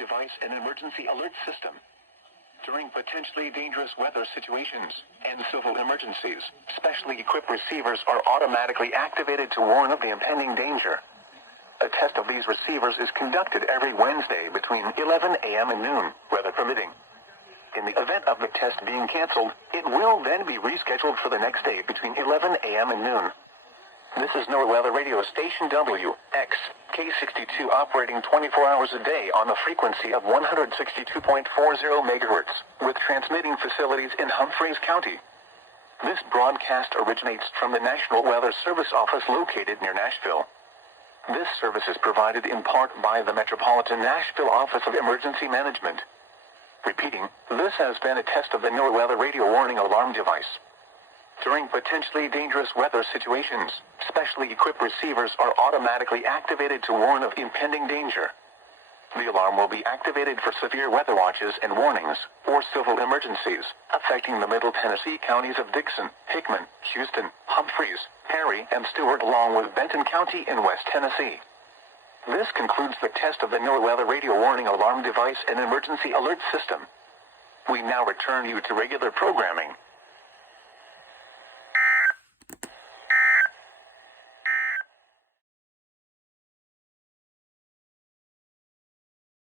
device and emergency alert system. During potentially dangerous weather situations and civil emergencies, specially equipped receivers are automatically activated to warn of the impending danger. A test of these receivers is conducted every Wednesday between 11 a.m. and noon, weather permitting. In the event of the test being canceled, it will then be rescheduled for the next day between 11 a.m. and noon. This is NOAA Weather Radio Station WXK62 operating 24 hours a day on the frequency of 162.40 megahertz, with transmitting facilities in Humphreys County. This broadcast originates from the National Weather Service office located near Nashville. This service is provided in part by the Metropolitan Nashville Office of Emergency Management. Repeating, this has been a test of the NOAA Weather Radio Warning Alarm device. During potentially dangerous weather situations, specially equipped receivers are automatically activated to warn of impending danger. The alarm will be activated for severe weather watches and warnings, or civil emergencies, affecting the Middle Tennessee counties of Dixon, Hickman, Houston, Humphreys, Perry, and Stewart, along with Benton County in West Tennessee. This concludes the test of the NOAA Weather Radio Warning Alarm device and emergency alert system. We now return you to regular programming.